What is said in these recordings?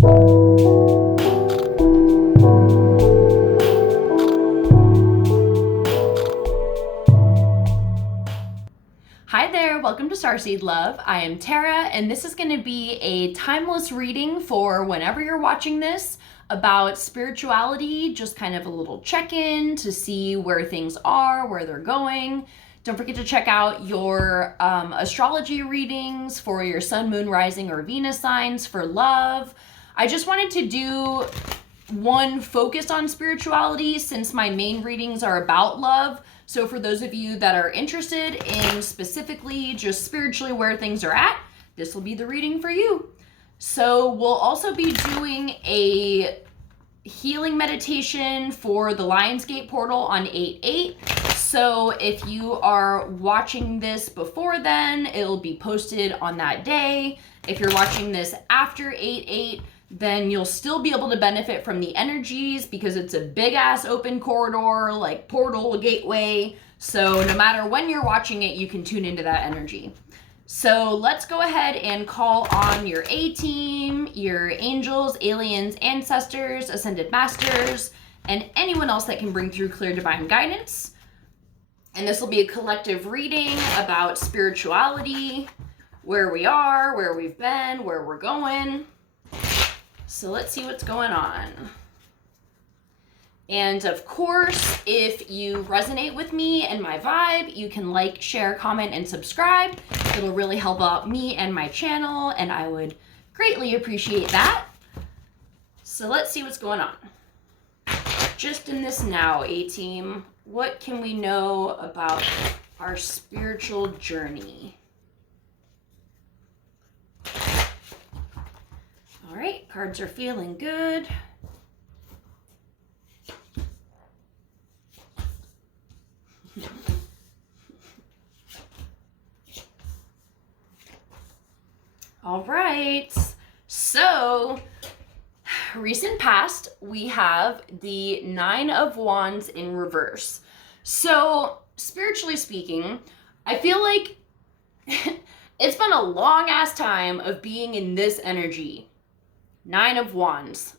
Hi there, welcome to Starseed Love. I am Tara, and this is going to be a timeless reading for whenever you're watching this about spirituality, just kind of a little check-in to see where things are, where they're going. Don't forget to check out your astrology readings for your sun, moon, rising, or Venus signs for love. I just wanted to do one focused on spirituality since my main readings are about love. So for those of you that are interested in specifically just spiritually where things are at, this will be the reading for you. So we'll also be doing a healing meditation for the Lionsgate portal on 8/8. So if you are watching this before then, it'll be posted on that day. If you're watching this after 8/8, then you'll still be able to benefit from the energies because it's a big ass open corridor, like portal, gateway. So no matter when you're watching it, you can tune into that energy. So let's go ahead and call on your A-team, your angels, aliens, ancestors, ascended masters, and anyone else that can bring through clear divine guidance. And this will be a collective reading about spirituality, where we are, where we've been, where we're going. So let's see what's going on. And of course, if you resonate with me and my vibe, you can like, share, comment, and subscribe. It'll really help out me and my channel, and I would greatly appreciate that. So let's see what's going on. Just in this now, A-team, what can we know about our spiritual journey? All right, cards are feeling good. All right, so recent past, we have the Nine of Wands in reverse. So spiritually speaking, I feel like it's been a long ass time of being in this energy. Nine of Wands.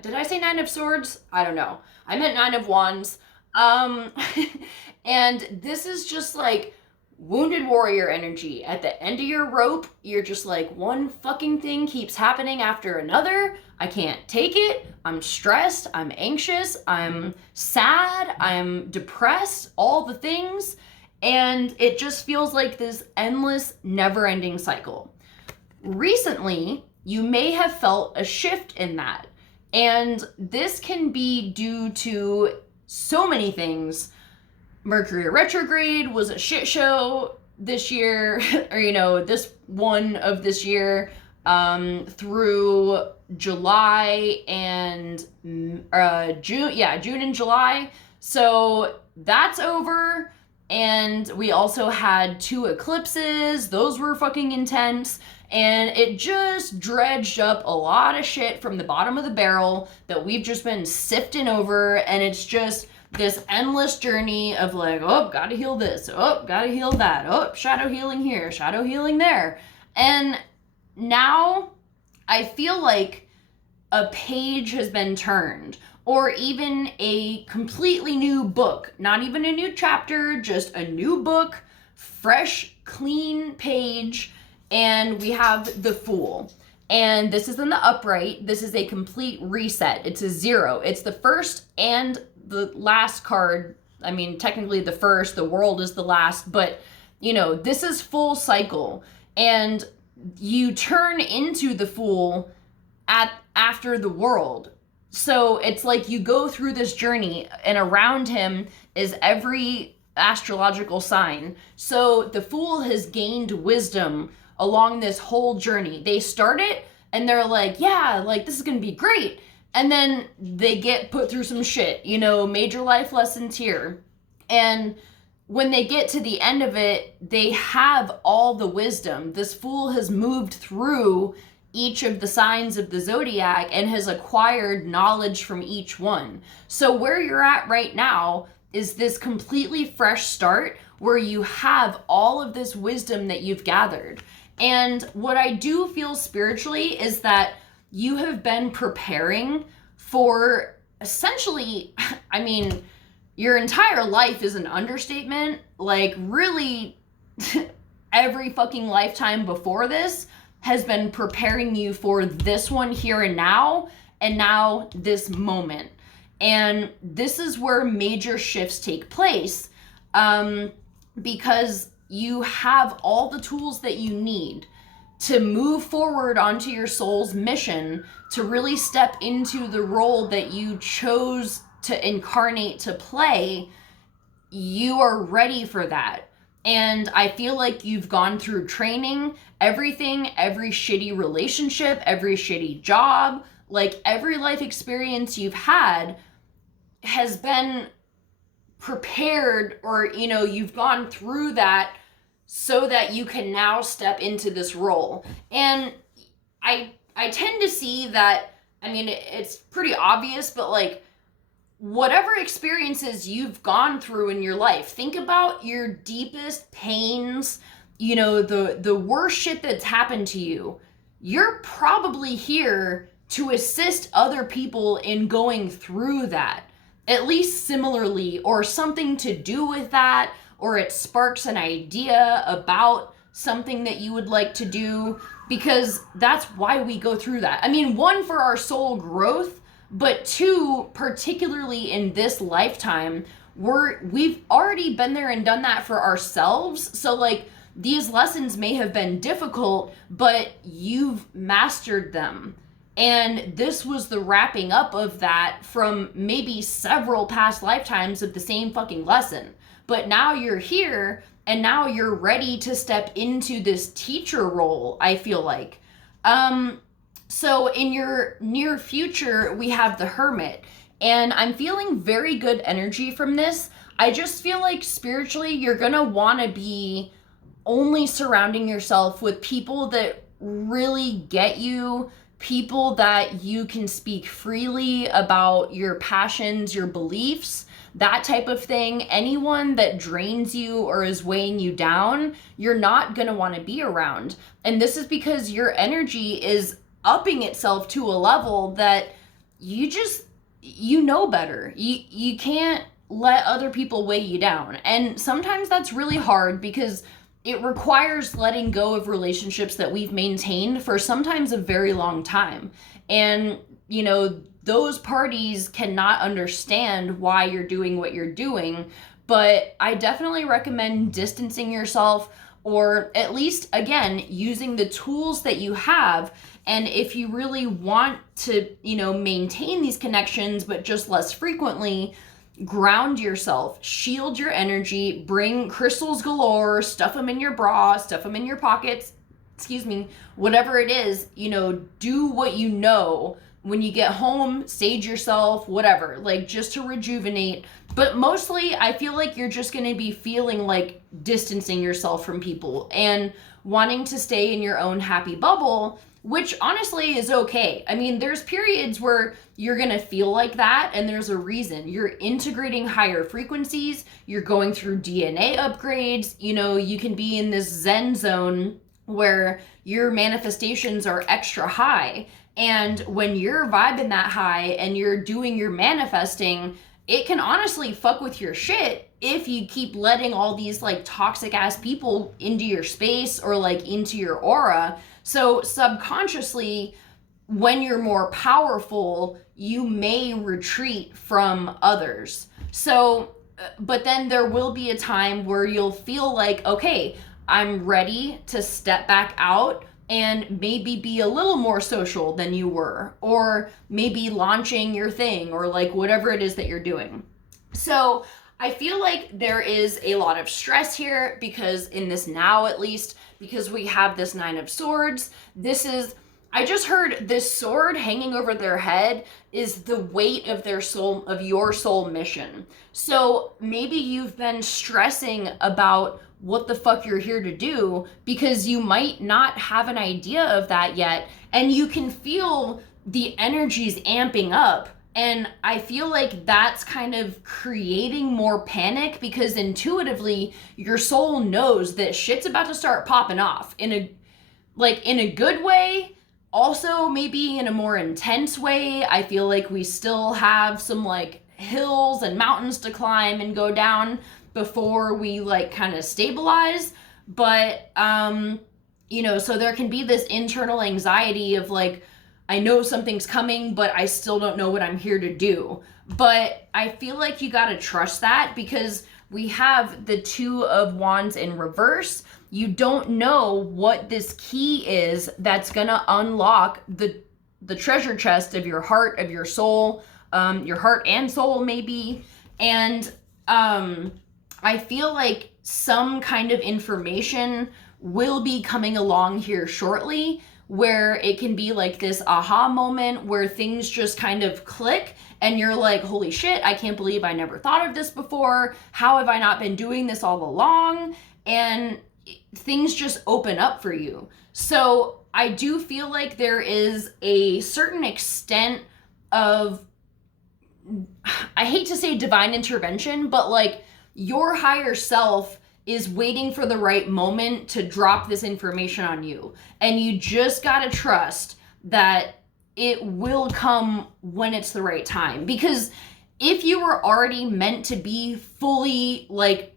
Did I say Nine of Swords? I don't know. I meant Nine of Wands. And this is just like wounded warrior energy. At the end of your rope, you're just like, one fucking thing keeps happening after another. I can't take it. I'm stressed. I'm anxious. I'm sad. I'm depressed. All the things. And it just feels like this endless, never-ending cycle. Recently, you may have felt a shift in that. And this can be due to so many things. Mercury retrograde was a shit show this year, or, this one of this year, through July and June. Yeah, June and July. So that's over. And we also had 2 eclipses. Those were fucking intense. And it just dredged up a lot of shit from the bottom of the barrel that we've just been sifting over. And it's just this endless journey of like, oh, gotta heal this. Oh, gotta heal that. Oh, shadow healing here, shadow healing there. And now I feel like a page has been turned, or even a completely new book. Not even a new chapter, just a new book, fresh, clean page. And we have the Fool. And this is in the upright. This is a complete reset. It's a 0. It's the first and the last card. I mean, technically the first, the world is the last, but this is full cycle. And you turn into the Fool after the world. So it's like you go through this journey, and around him is every astrological sign. So the Fool has gained wisdom along this whole journey. They start it and they're like, yeah, like this is gonna be great. And then they get put through some shit, major life lessons here. And when they get to the end of it, they have all the wisdom. This Fool has moved through each of the signs of the zodiac and has acquired knowledge from each one. So where you're at right now is this completely fresh start where you have all of this wisdom that you've gathered. And what I do feel spiritually is that you have been preparing for essentially, I mean, your entire life is an understatement. Like, really, every fucking lifetime before this has been preparing you for this one here and now this moment. And this is where major shifts take place, because you have all the tools that you need to move forward onto your soul's mission, to really step into the role that you chose to incarnate, to play. You are ready for that. And I feel like you've gone through training, everything, every shitty relationship, every shitty job, like every life experience you've had has been prepared, or, you know, you've gone through that so that you can now step into this role. And I tend to see that, I mean, it's pretty obvious, but like, whatever experiences you've gone through in your life, think about your deepest pains, you know, the worst shit that's happened to you. You're probably here to assist other people in going through that, at least similarly, or something to do with that, or it sparks an idea about something that you would like to do, because that's why we go through that. I mean, one, for our soul growth, but two, particularly in this lifetime, we've already been there and done that for ourselves. So like, these lessons may have been difficult, but you've mastered them. And this was the wrapping up of that from maybe several past lifetimes of the same fucking lesson. But now you're here, and now you're ready to step into this teacher role, I feel like. So in your near future, we have the Hermit. And I'm feeling very good energy from this. I just feel like spiritually, you're gonna wanna be only surrounding yourself with people that really get you, people that you can speak freely about your passions, your beliefs, that type of thing. Anyone that drains you or is weighing you down, you're not going to want to be around. And this is because your energy is upping itself to a level that you know better. You can't let other people weigh you down. And sometimes that's really hard, because it requires letting go of relationships that we've maintained for sometimes a very long time. And, you know, those parties cannot understand why you're doing what you're doing. But I definitely recommend distancing yourself, or at least, again, using the tools that you have. And if you really want to, you know, maintain these connections, but just less frequently, ground yourself, shield your energy, bring crystals galore, stuff them in your bra, stuff them in your pockets, whatever it is, you know, do what you know. When you get home, sage yourself, whatever, like just to rejuvenate. But mostly, I feel like you're just going to be feeling like distancing yourself from people and wanting to stay in your own happy bubble, which honestly is okay. I mean, there's periods where you're going to feel like that, and there's a reason. You're integrating higher frequencies, you're going through DNA upgrades, you know, you can be in this Zen zone where your manifestations are extra high. And when you're vibing that high and you're doing your manifesting, it can honestly fuck with your shit if you keep letting all these like toxic ass people into your space or like into your aura. So subconsciously, when you're more powerful, you may retreat from others. So, but then there will be a time where you'll feel like, okay, I'm ready to step back out and maybe be a little more social than you were, or maybe launching your thing, or like whatever it is that you're doing. So I feel like there is a lot of stress here, because in this now, at least, because we have this 9 of Swords, I just heard this sword hanging over their head is the weight of their soul, of your soul mission. So maybe you've been stressing about what the fuck you're here to do, because you might not have an idea of that yet, and you can feel the energies amping up. And I feel like that's kind of creating more panic, because intuitively your soul knows that shit's about to start popping off in a good way, also maybe in a more intense way. I feel like we still have some like hills and mountains to climb and go down before we like kind of stabilize. But you know, so there can be this internal anxiety of like, I know something's coming, but I still don't know what I'm here to do. But I feel like you got to trust that, because we have the Two of Wands in reverse. You don't know what this key is that's going to unlock the treasure chest of your heart, of your soul, your heart and soul maybe. And I feel like some kind of information will be coming along here shortly, where it can be like this aha moment where things just kind of click and you're like, holy shit, I can't believe I never thought of this before. How have I not been doing this all along? And things just open up for you. So I do feel like there is a certain extent of, I hate to say divine intervention, but like your higher self is waiting for the right moment to drop this information on you. And you just gotta trust that it will come when it's the right time. Because if you were already meant to be fully like,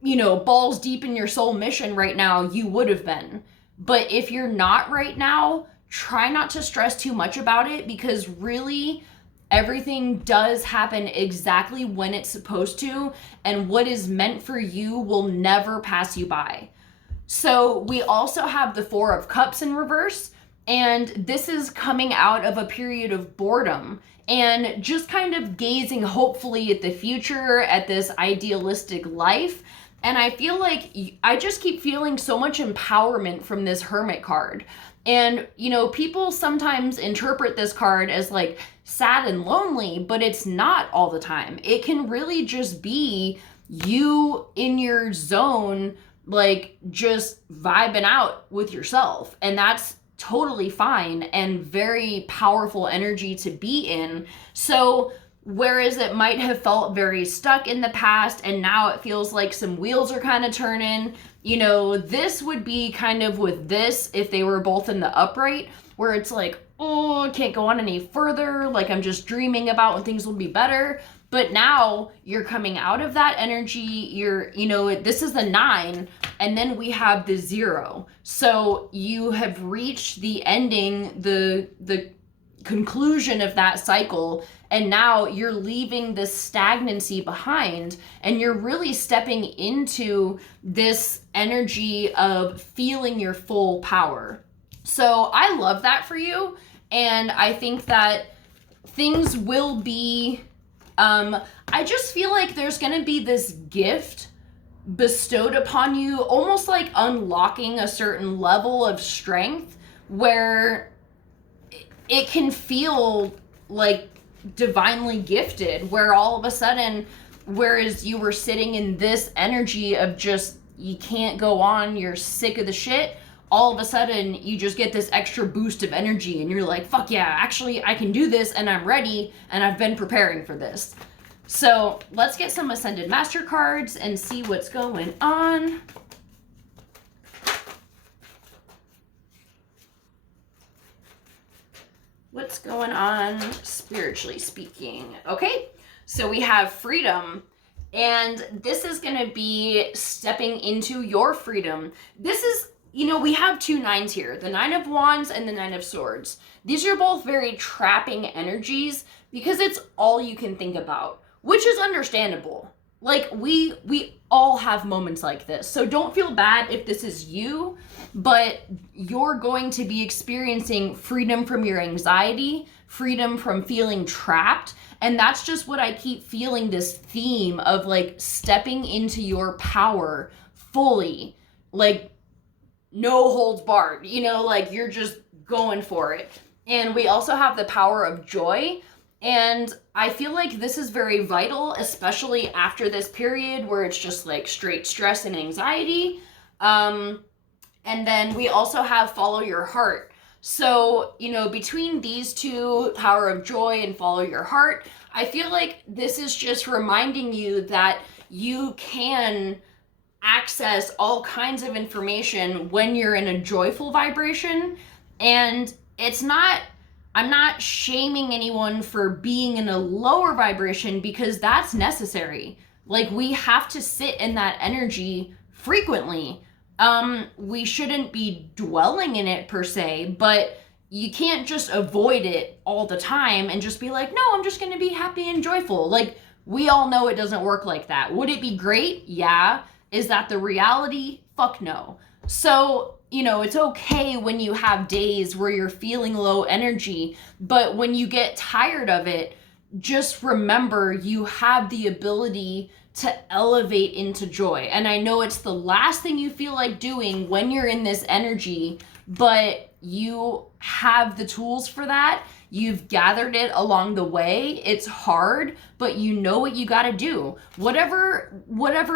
you know, balls deep in your soul mission right now, you would have been. But if you're not right now, try not to stress too much about it, because really everything does happen exactly when it's supposed to, and what is meant for you will never pass you by. So we also have the Four of Cups in reverse, and this is coming out of a period of boredom and just kind of gazing hopefully at the future, at this idealistic life. And I feel like I just keep feeling so much empowerment from this Hermit card. And, you know, people sometimes interpret this card as like sad and lonely, but it's not all the time. It can really just be you in your zone, like just vibing out with yourself. And that's totally fine and very powerful energy to be in. So whereas it might have felt very stuck in the past and now it feels like some wheels are kind of turning, you know, this would be kind of with this if they were both in the upright, where it's like, oh, I can't go on any further, like I'm just dreaming about when things will be better. But now you're coming out of that energy, you're, you know, this is the 9, and then we have the 0. So you have reached the ending, the conclusion of that cycle, and now you're leaving this stagnancy behind, and you're really stepping into this energy of feeling your full power. So I love that for you, and I think that things will be, I just feel like there's gonna be this gift bestowed upon you, almost like unlocking a certain level of strength where it can feel like divinely gifted, where all of a sudden, whereas you were sitting in this energy of just, you can't go on, you're sick of the shit, all of a sudden you just get this extra boost of energy and you're like, fuck yeah, actually I can do this and I'm ready and I've been preparing for this. So let's get some Ascended Master cards and see what's going on. What's going on spiritually speaking? Okay, so we have freedom, and this is going to be stepping into your freedom. This is, you know, we have 2 9s here, the 9 of Wands and the 9 of Swords. These are both very trapping energies because it's all you can think about, which is understandable. Like we all have moments like this. So don't feel bad if this is you, but you're going to be experiencing freedom from your anxiety, freedom from feeling trapped. And that's just what I keep feeling, this theme of like stepping into your power fully, like no holds barred, you know, like you're just going for it. And we also have the power of joy. And I feel like this is very vital, especially after this period where it's just like straight stress and anxiety. And then we also have follow your heart. So, you know, between these two, power of joy and follow your heart, I feel like this is just reminding you that you can access all kinds of information when you're in a joyful vibration. And I'm not shaming anyone for being in a lower vibration, because that's necessary. Like, we have to sit in that energy frequently. We shouldn't be dwelling in it per se, but you can't just avoid it all the time and just be like, no, I'm just going to be happy and joyful. Like, we all know it doesn't work like that. Would it be great? Yeah. Is that the reality? Fuck no. So, you know, it's okay when you have days where you're feeling low energy, but when you get tired of it, just remember you have the ability to elevate into joy. And I know it's the last thing you feel like doing when you're in this energy, but you have the tools for that. You've gathered it along the way. It's hard, but you know what you got to do. Whatever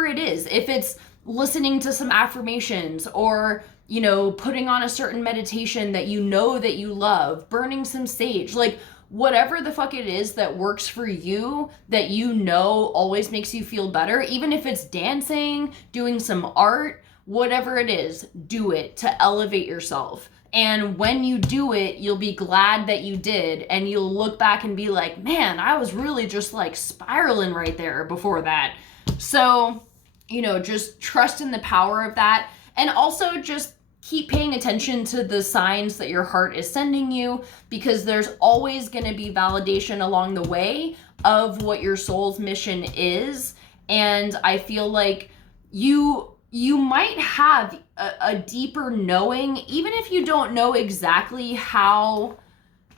it is, if it's listening to some affirmations, or, you know, putting on a certain meditation that you know that you love, burning some sage, like whatever the fuck it is that works for you, that you know always makes you feel better, even if it's dancing, doing some art, whatever it is, do it to elevate yourself. And when you do it, you'll be glad that you did, and you'll look back and be like, man, I was really just like spiraling right there before that. So, you know, just trust in the power of that. And also just keep paying attention to the signs that your heart is sending you, because there's always going to be validation along the way of what your soul's mission is. And I feel like you might have a deeper knowing, even if you don't know exactly how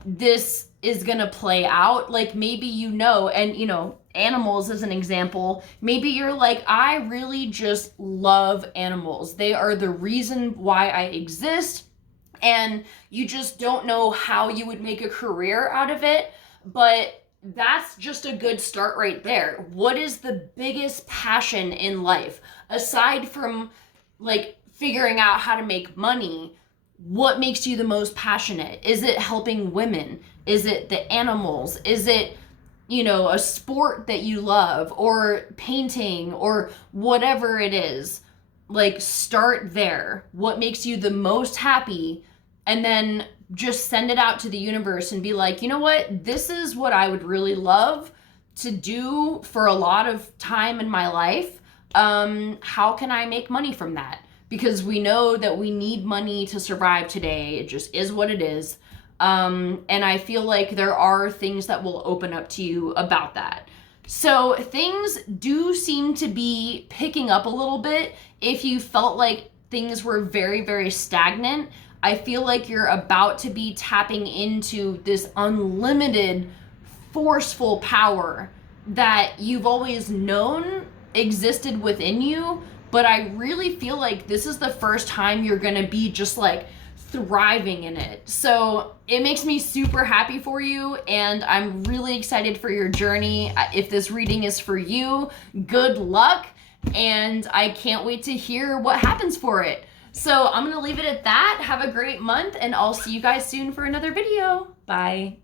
this is going to play out. Like, maybe you know, and you know, animals as an example, maybe you're like, I really just love animals. They are the reason why I exist. And you just don't know how you would make a career out of it. But that's just a good start right there. What is the biggest passion in life? Aside from like figuring out how to make money, what makes you the most passionate? Is it helping women? Is it the animals? Is it, you know, a sport that you love, or painting, or whatever it is? Like, start there. What makes you the most happy? And then just send it out to the universe and be like, you know what? This is what I would really love to do for a lot of time in my life. How can I make money from that? Because we know that we need money to survive today. It just is what it is. And I feel like there are things that will open up to you about that. So things do seem to be picking up a little bit. If you felt like things were very, very stagnant, I feel like you're about to be tapping into this unlimited, forceful power that you've always known existed within you. But I really feel like this is the first time you're going to be just like thriving in it. So it makes me super happy for you, and I'm really excited for your journey. If this reading is for you, good luck, and I can't wait to hear what happens for it. So I'm going to leave it at that. Have a great month, and I'll see you guys soon for another video. Bye.